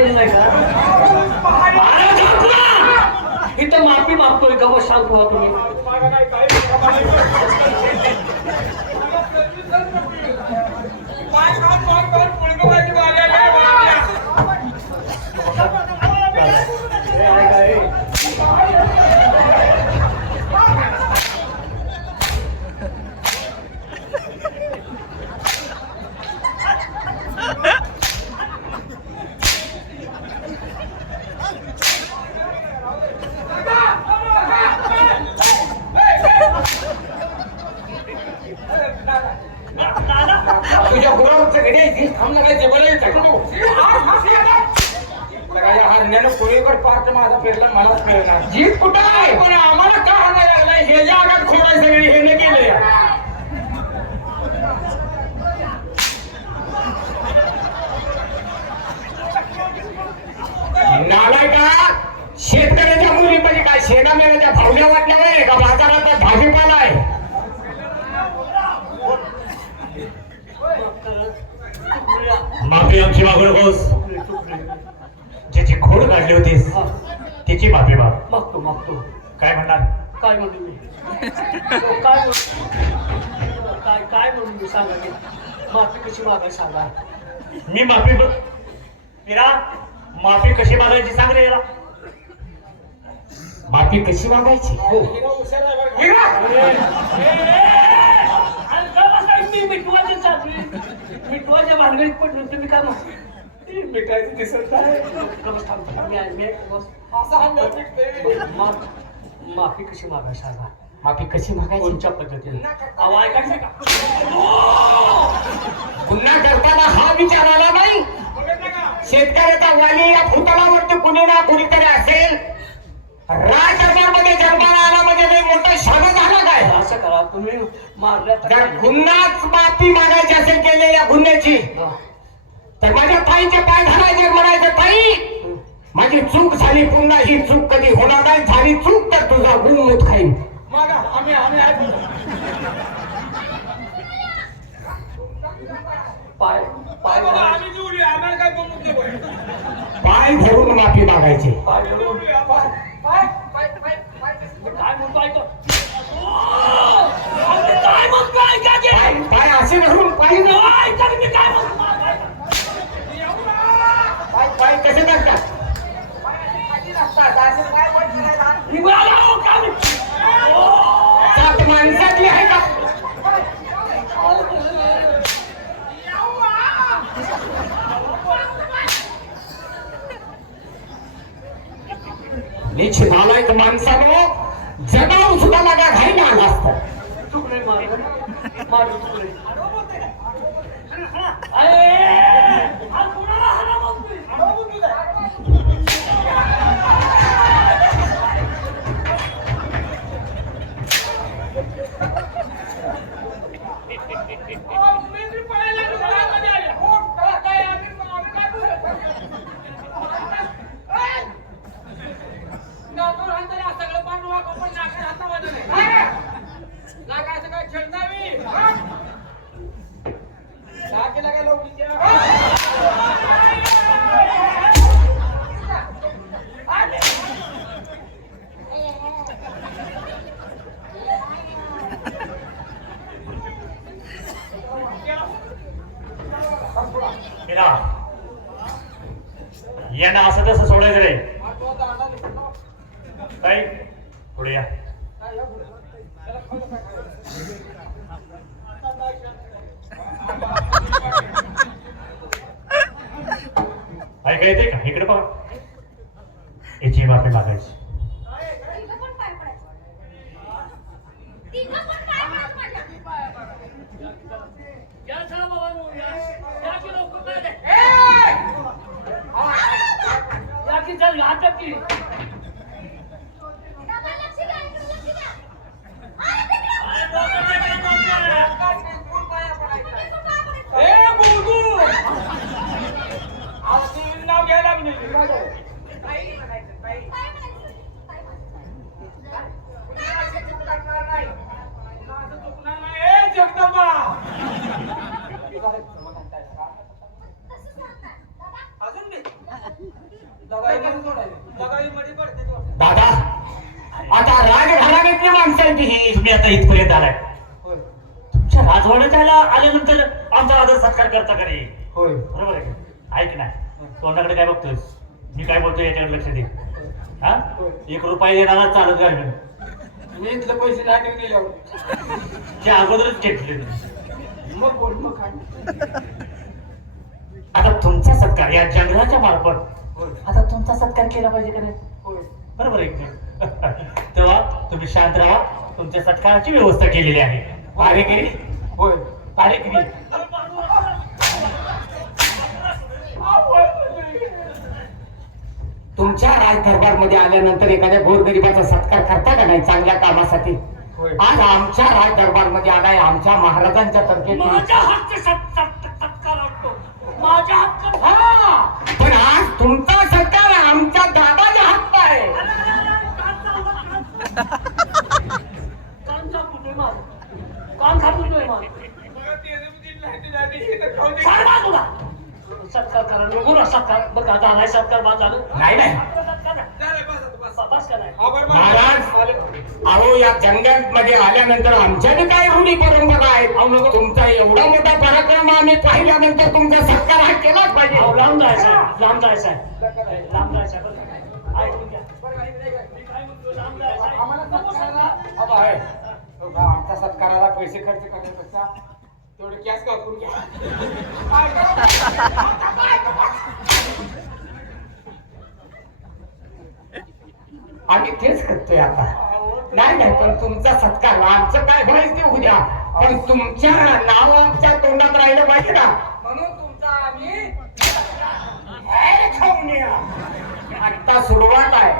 केलं नाही का इथं माफी मागतोय का सांगतो तुम्ही. तुझ्या गुरावरचं का? हरण्यानं कोणीकडे माझा मलाच कुठं आहे? पण आम्हाला का हे ज्या आगात खोडाय सगळी हे केले नालाय का शेतकऱ्याच्या मुली म्हणजे काय शेगा मेल्याच्या भावल्या वाटल्या का? बाजारात भाजीपाला आहे. माफी आमची मागू नकोस ज्याची खोड काढली होतीस हा, तिची माफी माग मागतो मागतो. काय म्हणणार? काय म्हणू मी? हो, काय काय काय म्हणू मी सांगा मी माफी कशी मागाय सांगा? मी माफी मीरा माफी कशी मागायची सांग रे याला. माफी कशी मागायची? हो. मिठवाच्या मिठवाच्या भानगडीत पडलो तुम्ही काय म्हणता? मिठाईचं दिसत नाही. माफ माफी कशी माफी कशी मागायची? कोणत्या पद्धतीने. अहो ऐकायचं का? पुन्हा करताना हा विचार आला नाही. शेतकऱ्याचा वाली या भूतलावरती कुणी ना कुणीतरी असेल. राजकारणामध्ये जन्माला लई मोठं शान झालं काय? असं करा. तुम्ही मारल्या गुन्हाच माफी मागायची असेल केले या गुन्ह्याची तर माझ्या ताईचे पाय धरायचे म्हणायचे ताई माझी चूक झाली पुन्हा ही चूक कधी होणार नाही. झाली चूक तर तुझा गुणमूत खाईन. पाय पाय पाय धरून माफी मागायची. पाय धरून. काय म्हणतो ऐकतो काय म्हणतो ऐका की? पाय पाय असे धरून पाय न- ऐका मी काय म्हणतो? पाय पाय. कसे टाकतात मी बोलायला हो, काय म्हणतो? सात माणसातली आहे का निश्चित नालायक माणसानं जगावर सुद्धा लागा घाईला आला असता चुकले यांना असं तसं सोडायचं रे. काय? पुढे या. ऐकायचंय येते का? इकडे पहा. याची माफी मागायची तिघं पण पाय पडायचं. तिघं पण पाय पडायचं माझ्या. या चला बाबा मग, या. या की लवकर काय ते? या की चल, आता की. डबा लक्ष द्या, इकडे लक्ष द्या. अरे तिकडे. अरे डोकं दे, काय डोकं? तिकडे पण पाय पडायचं. पाय पडायचं. पाय पडायचं. काय असं चुकलं? तसंच म्हणतात. दादा, कधी ही तुम्ही आता इथपर्यंत आलाय तुमच्या राजवाड्यात आल्यानंतर आमचा आदर सत्कार करता का रे? होय. बरोबर आहे ऐक ना. तोंडाकडे काय बघतोस मी काय बोलतोय याच्याकडे लक्ष दे. हा? एक रुपया देणारा चालत गाडून मी इथले पैसे नाही देऊन दिल्यावर त्या अगोदरच घेतले मग बोल मग काय? आता तुमचा सत्कार या जंगलाच्या मार्फत. आता तुमचा सत्कार केला पाहिजे का नाही? होय. बरोबर आहे? तेव्हा तुम्ही शांत राहा. तुमच्या सत्काराची व्यवस्था केलेली आहे. पारेगिरी होय. पारेगिरी तुमच्या राज दरबारमध्ये आल्यानंतर एखाद्या गोरगरिबाचा सत्कार करता का नाही चांगल्या कामासाठी? होय. आज आमच्या राज दरबारमध्ये आलाय आमच्या महाराजांच्या तर्फे तुम्ही- माझ्या हक्क सत- सत- सत्कार असतो माझ्या हक्क हा पण आज तुमचा सत्कार आमच्या दादाच्या हक्क आहे कान सापडतोय माझ कान सापडतोय माझ सांगा तुला सत्कार करा नको ना सत्कार बघा झालाय सत्कार बाद झालं नाही नाही सत्कार नाही. बस का नाही महाराज अहो या जंगलमध्ये आल्यानंतर आमच्याने काय रूढी परंपरा आहेत अहो तुमचा एवढा मोठा पराक्रम आम्ही पाहिल्यानंतर तुमचा सत्कार हा केलाच अहो, पाहिजे लांब जायचंय लांब जायचंय लांब. आमच्या सत्काराला पैसे खर्च करण्यापेक्षा तेवढे कॅश घ्या. आम्ही तेच करतोय आता. नाही नाही पण तुमचा सत्कार आमचं काय व्हायचं ते उद्या? पण तुमच्या नाव आमच्या तोंडात राहिलं पाहिजे ना? म्हणून तुमचा आम्ही ए, आता सुरुवात आहे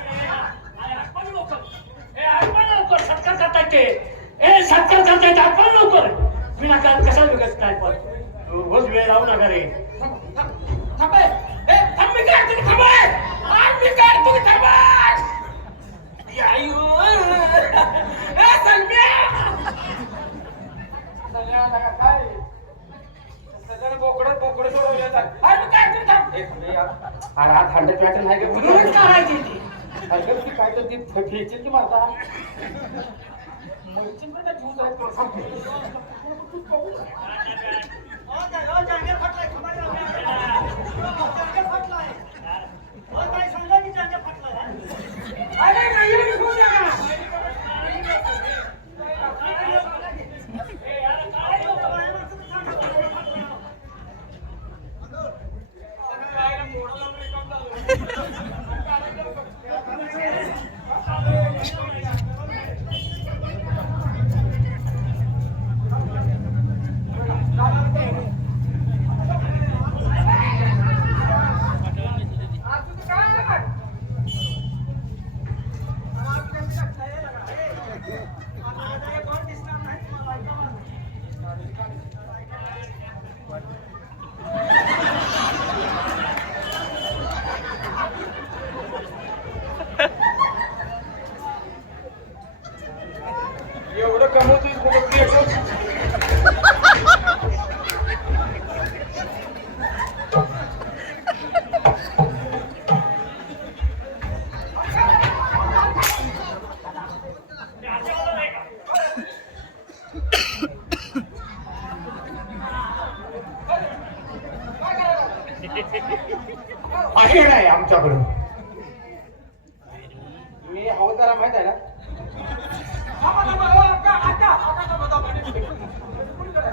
आठवण लवकर. ए, आठवण लवकर. सत्कार करतायत ते. ए, सत्कार करतायत, आठवण लवकर. विनाकारण कशाला विकत काय पण रोज वेळ लावू नका रे थांबे ए थांब मी काय तुम्ही थांबे आज मी काय तुम्ही थांबा ए सलम्या सलम्या नका काय सगळं बोकडं बोकडं सोडवलं जात आज मी काय तुम्ही थांब ए थांबे अरे आज हंड्रेड पॅटर्न आहे का? म्हणूनच करायची ती अगं ती काय तर ती फेचील की मारता मैत्रीण पण त्या ज्यूस आहेत थोडं सांगतो. अरे नाही रे, घेऊन या ना. एवढं कमवतोय कुठं एवढं आहे नाही आमच्याकडून मी हवालदारा माहीत आहे ना थांबा, थांबा, हो, अक्का, अक्का, अक्का, थांबा, थांबा. कुणीकडे?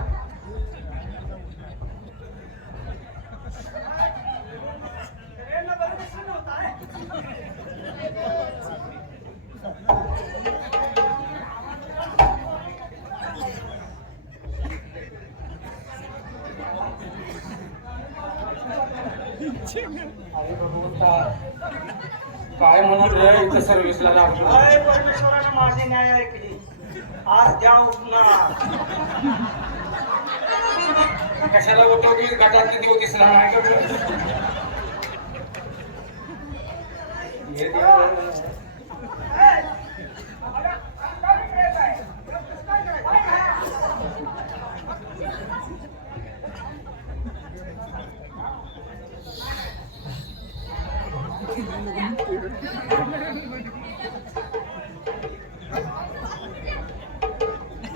अरे बाबा, काय म्हणून रे इथं सर्व्हिसला लागलो अरे परमेश्वराने माझे न्याय ऐकली आज द्या उपना कशाला उठवली? गटातली देव नाही का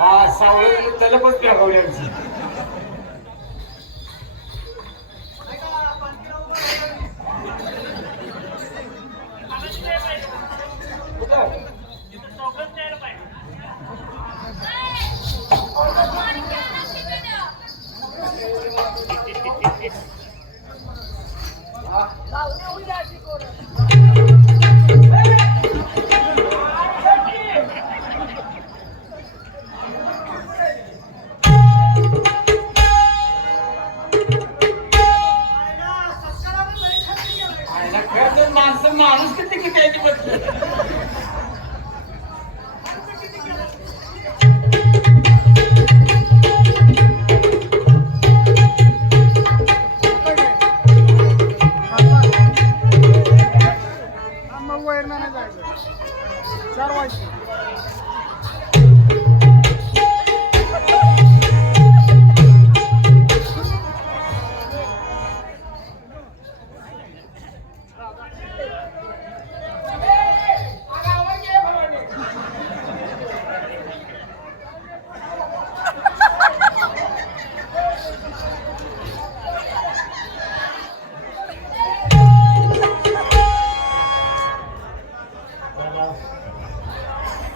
हा सावळे तलपच फिरवल्याची माणसं माणूस किती किती आहे ती बघ.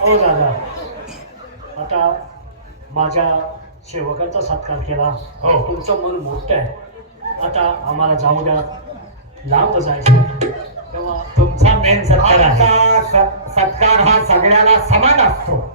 हो दादा आता माझ्या सेवकाचा सत्कार केला. हो. तुमचं मन मोठं आहे. आता आम्हाला जाऊ द्या. लांब जायचं तेव्हा तुमचा मेन सत्कार आहे. स- सत्कार हा सगळ्याला समान असतो.